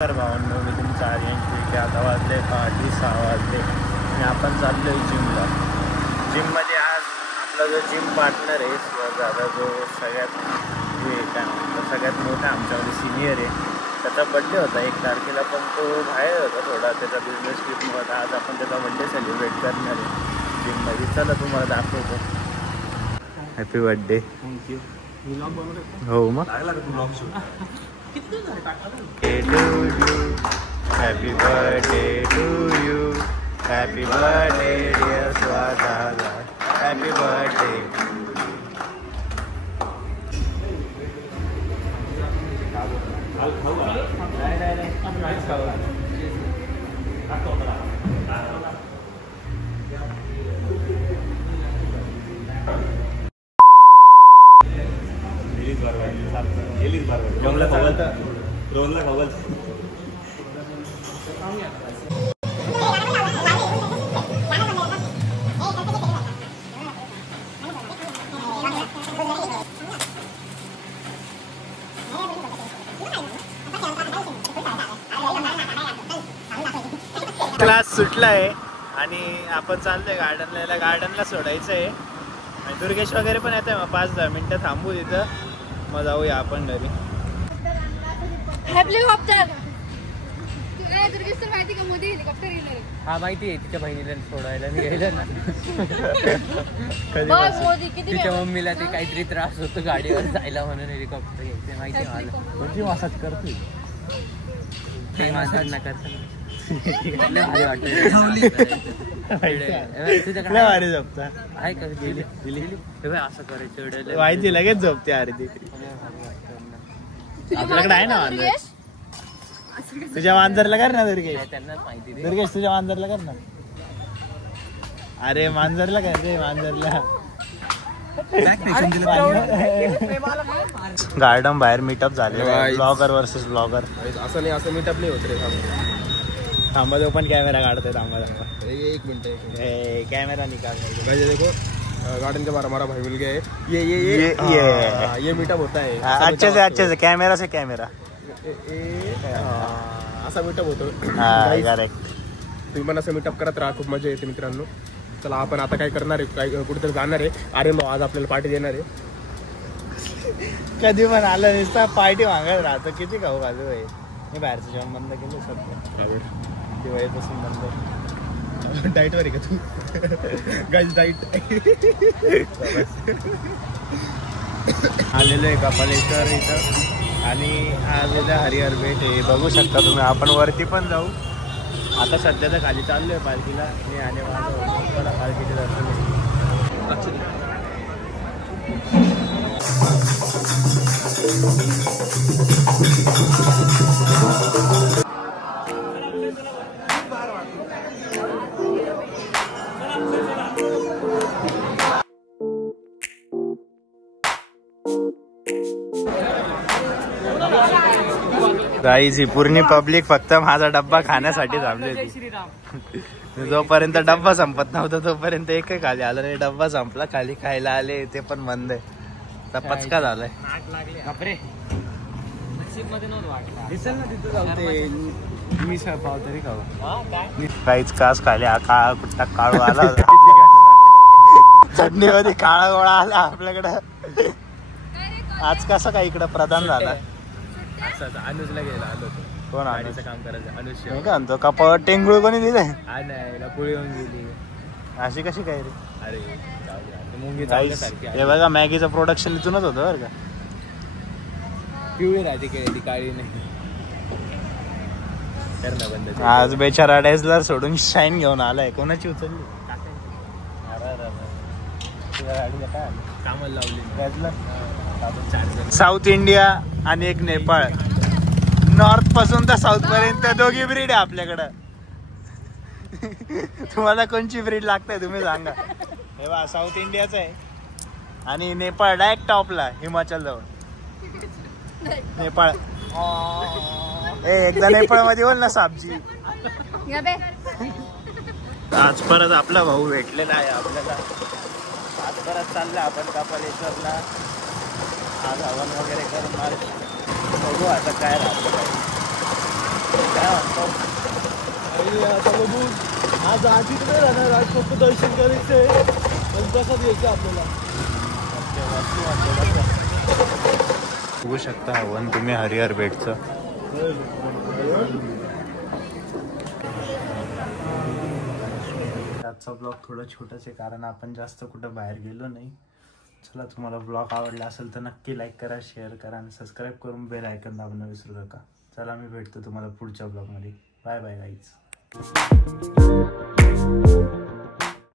भावांनो, मी तुमचं आर्यन की आता वाजले 6:30 वाजले आणि आपण चाललो आहे जिमला. जिममध्ये आज आपला जो जिम पार्टनर आहे दादा, जो सगळ्यात सगळ्यात मोठा आमच्यामध्ये सिनियर आहे, त्याचा बड्डे होता 1 तारखेला, पण तो बाहेर होता थोडा, त्याचा बिझनेस ट्रिप होता. आज आपण त्याचा बड्डे सेलिब्रेट करणार आहे जिममध्ये. चला तुम्हाला दाखवतो. Happy birthday. थँक्यू. हो मग Happy birthday to you, happy birthday dear Swadhala, happy birthday. Class सुटला आहे आणि आपण चालतोय गार्डनला. याला गार्डनला सोडायचं आहे आणि दुर्गेश वगैरे पण येतोय. मग 5-10 मिनिटं थांबू तिथं, मग जाऊया आपण घरी. हेलिकॉप्टर दुर्गेश तर माहिती का, मोदी हेलिकॉप्टर येणार. हा माहिती आहे, तिच्या बहिणीला सोडायला निघायला ना. मोदी किती तिच्या मम्मीला ते काहीतरी त्रास होतो गाडीवर जायला म्हणून हेलिकॉप्टर घ्यायचं. माहिती आहे मला. कोणती मसाज करतोय काही माणसांना करतो भारी वाटतं. झोपता आहे का दिली असं करायचं माहिती, लगेच झोपते. अरे ती आपल्याकडे आहे ना वांदर. तुझ्या मांजरला कर ना दुर्गेश. त्यांना माहिती. दुर्गेश तुझ्या मांजरला कर ना. अरे मांजरला कर रे, मांजरला. गार्डन बाहेर मीटअप झाले. Blogger versus blogger. असं नाही, असं मीटअप नाही होत रे. थांबा, तो पण कॅमेरा काढतोय. थांबा 1 मिनट कॅमेरा निकाल. देखो गार्डन के बारे हमारा भाई मिल गया है. ये मीटअप होता है. अच्छे से कैमरा से कैमरा. असा मीटअप होतो. तुम्ही पण असं मीटअप करत राहा, खूप मजा येते मित्रांनो. चला आपण आता काय करणार आहे, काय कुठेतरी जाणार आहे. अरे भाऊ आज आपल्याला पार्टी देणार आहे. कधी पण आलं नुसता पार्टी मागत राहतो. किती खाऊ बाजू आहे. मी बाहेरचं जेवण बंद केलं सध्या, दिवाळीपासून बंद. डाईट वर आहे का तू? Guys diet. आलेलो आहे कपालेश्वर इथं आणि आज इथं हरिहर भेट आहे. बघू शकता तुम्ही. आपण वरती पण जाऊ. आता सध्या तर खाली चाललो आहे पालखीला. मी आणि माझं पालखीचे दर्शन. गाईज, ही पूर्ण पब्लिक फक्त माझा डब्बा खाण्यासाठी थांबली होती. जोपर्यंत डब्बा संपत नव्हता तोपर्यंत एकही खाली आला नाही. डब्बा संपला, खाली खायला आले, ते पण बंद आहे. आता पचका झालाय. मिसळ पाव तरी खाऊ. काहीच कास खाली काळा कुठला काळू आला होता. चटणीमध्ये काळा गोळा आला आपल्याकडे. आज कसं काय इकडं प्रधान झाला. अनुजला घ्यायला आलो होतो. कोण गाडीचं काम करायचं. अनुज का म्हणतो का टेंगुळ कोणी दिलंय. नाही, पुढे येऊन गेली. अशी कशी काय रे. अरे हे बघा, मॅगीचं प्रोडक्शन इथूनच होतं बरं का. पिवळी राहते केली, काळी नाही. बंद. आज बेचारा डेझलर सोडून शाईन घेऊन आलाय. कोणाची उचलली. कामाला लावली. साऊथ इंडिया आणि एक नेपाळ. नॉर्थ पासून तर साऊथ पर्यंत दोघी ब्रीड आहे आपल्याकडं. तुम्हाला कोणची ब्रीड लागते तुम्ही सांगा. हे बा, साऊथ इंडियाच आहे आणि नेपाळ डायरेक्ट टॉपला, हिमाचल जवळ. नेपाळ. एकदा नेपाळ मध्ये बोल ना साबजी. आज परत आपला भाऊ भेटलेला आहे आपल्याला. आज परत चालला आपण कपालेश्वरला. आज हवन वगैरे करणार. बघू आता काय राहतं काय. आता बघू आज आठीत नाही राहणार, आज फक्त दर्शन करायचंय पण प्रसाद घ्यायचं आपल्याला. बघू शकता हवन तुम्ही हरिहर बेटचं. आजचा ब्लॉग थोडं छोटंच आहे कारण आपण जास्त कुठं बाहेर गेलो नाही. चला तुम्हाला ब्लॉग आवडला असेल तर नक्की लाईक करा, शेअर करा आणि सबस्क्राईब करून बेल आयकॉन दाबणं विसरू नका. चला मी भेटतो तुम्हाला पुढच्या ब्लॉगमध्ये. Bye bye guys.